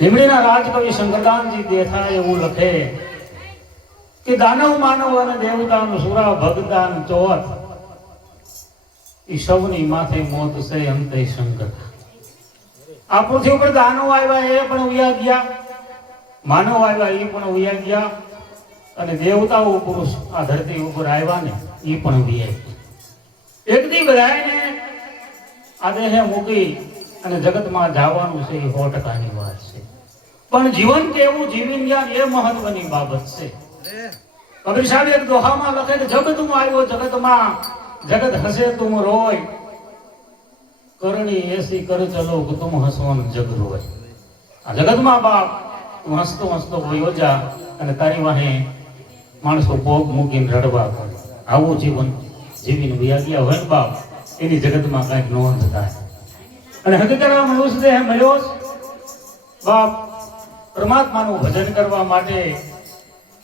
લીમડીના રાજકવિ શંકરદાનજી દેથાએ એવું લખે કે દાનવ માનવ અને દેવતાનું સુરા ભગદાન ચોથ ઈ સૌની માથે મોત છે અંતે શંકર. આ પૃથ્વી ઉપર દાનવ આવ્યા એ પણ ઉયા ગયા, માનવ આવ્યા એ પણ ઉયા ગયા, અને દેવતાઓ પુરુષ આ ધરતી ઉપર આવ્યા ને એ પણ ઉયા ગયા. એક દી બધાને આ દેહે મૂકી અને જગતમાં જવાનું છે એ 100%ની વાત છે. પણ જીવન કેવું જીવી ગયા એ મહત્વની બાબત છે. કબીર સાહેબ એક દોહામાં લખે કે જગ તુમ આવ્યો જગતમાં, જગત હસે તુમ રોય, કરણી એસી કર ચલો કે તુમ હસવાન જગ રોય. આ જગતમાં બાપ તું હસતો હસતો વયો જા અને તારી વાહે માણસો ભોગ મૂકીને રડવા કરે. આવું જીવન જીવીને વયા ગયા હોય ને બાપ એની જગતમાં કઈક નોંધ થાય. અને હકીકતમાં મનુષ્ય દેહ મળ્યો બાપ પરમાત્માનું ભજન કરવા માટે,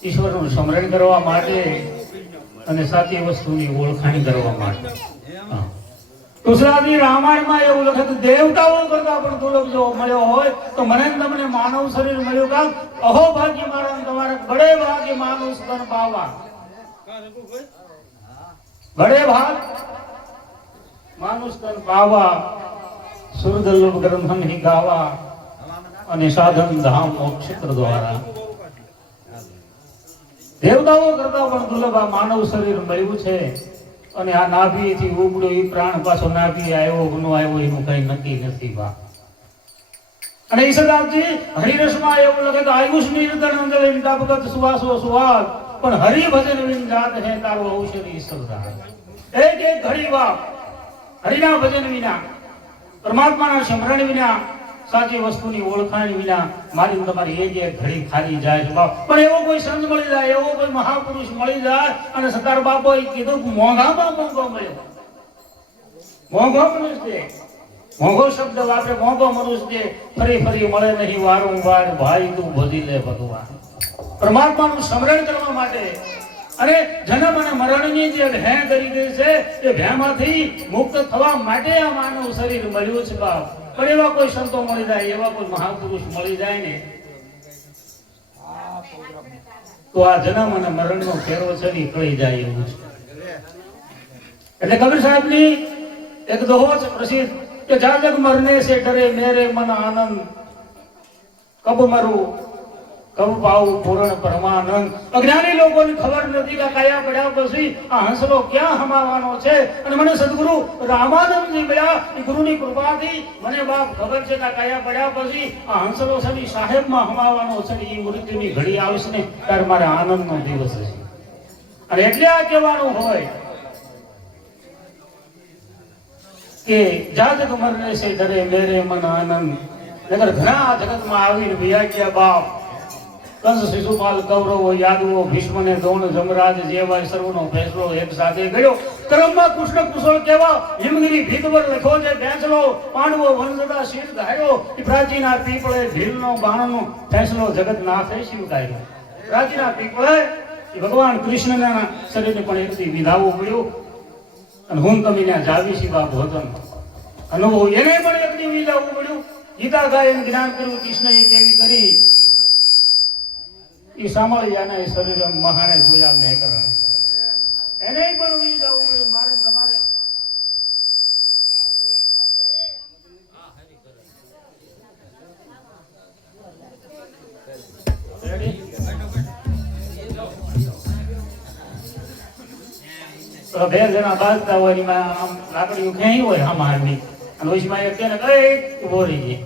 ઈશ્વરનું સ્મરણ કરવા માટે અને સાચી વસ્તુની ઓળખાણ કરવા માટે. તુલસીદાસજી રામાયણમાં એવું લખે કે દેવતાઓ કરતા પણ દુર્લભ જો મળ્યો હોય તો મને તમને માનવ શરીર મળ્યું. કામ અહો ભાગ્ય મારા તમારે બડે ભાગ્ય માનવ સ્તન પાવા, બડે ભાગ માનવ સ્તન પાવા, સુરદલ્લભ ગ્રંથન હી ગાવા અને સાધન ધામ મોક્ષેત્ર દ્વારા. દેવતાઓ કરતા પણ દુર્લભ આ માનવ શરીર મળ્યું છે. અને આ નાભીથી ઉગડ્યો એ પ્રાણ પાછો નાભી આવ્યો કે ન આવ્યો એનું કઈ નક્કી નથી બા. અને ઈશ્વરદાસજી હરિરસમાં એવું લખે કે આયુષ નિર્દન અંજલિ વિદાભગત સુવાસો સુવાસ, પણ હરિ ભજન વિન જાત હે તારો ઔષધિ ઈશ્વરદાસ. એક એક ઘડી બાપ હરિના ભજન વિના, પરમાત્માના સ્મરણ વિના, સાચી વસ્તુની ઓળખાણ વિના મારી તમારી એ જે ઘડી ખાલી જાય છે બાપ. પણ એવો કોઈ સંત મળી જાય, એવો કોઈ મહાપુરુષ મળી જાય અને સરદાર બાપોએ કીધું કે મોંઘામાં મોંઘો મળ્યો. મોંઘો મનુષ્ય, મોંઘો શબ્દ વાપરે, મોંઘો મનુષ્ય ફરી ફરી મળે નહીં વારંવાર. ભાઈ તું ભજી લે ભગવાન. પરમાત્માનું સ્મરણ કરવા માટે અને જન્મ અને મરણની જે ભેં કરી ગઈ છે એ ભેમાંથી મુક્ત થવા માટે આ માનવ શરીર મળ્યું છે બાપ. પણ એવા કોઈ સંતો મળી જાય, એવા કોઈ મહાપુરુષ મળી જાય ને તો આ જન્મ અને મરણનો ફેરો છે ને ટળી જાય એવું છે. એટલે કબીર સાહેબની એક દોહો છે પ્રસિદ્ધ કે જા જગ મરને સે ડરે મેરે મન આનંદ, કબ મરું કબ પાઉં પૂર્ણ પરમાનંદ. અજ્ઞાની લોકોને ખબર નથી કે કયા પડ્યા પછી આ હંસલો ક્યાં હમાવાનો છે. અને મને સદગુરુ રામાનંદજી મળ્યા, એ ગુરુની કૃપાથી મને બાપ ખબર છે કે કયા પડ્યા પછી આ હંસલો છે સાહેબમાં હમાવાનો છે. એ મૃત્યુની ઘડી આવશે ને ત્યારે મારે આનંદનો દિવસ છે. અને એટલે આ કહેવાનું હોય કે જા જગ મરને સે ડરે મેરે મન આનંદ. નગર ઘણા આ જગતમાં આવીને ભૈયા ગયા બાપ. કંસ, શિશુપાલ, કૌરવો, યાદવો, ભીષ્મને, દ્રોણ, જમરાજ જેવા સર્વનો ફેસલો એક સાથે ગયો. કર્મમાં કૃષ્ણ કુશળ કેવા હિમગીરી ભીતવર લખો છે ફેસલો. પાંડવો વનજદા શીર ધાર્યો, પ્રાચીના પીપળે ભીલનો બાણનો ફેસલો જગત ના થઈ શિવકાર્યો. પ્રાચીના પીપળે ભગવાન કૃષ્ણના શરીરને પણ એકથી વિધાવવું પડ્યું. અને હું તમે ત્યાં જાવી શિવા ભોજન અનુભવ એને પણ એકથી વિધાવવું પડ્યું. ગીતા ગાયન જ્ઞાન કર્યું કૃષ્ણએ કેવી કરી એ સાંભળ્યાના એ શરીર મહાને જોયા મેં કરણ એને પણ ઉડી જવું પડ્યું. મારે તમારે બે જણા બાજતા હોય એમાં આમ લાકડીઓ ક્યાંય હોય હમારની અને ઓછીમાં એક કે ઉભો રહી જાય.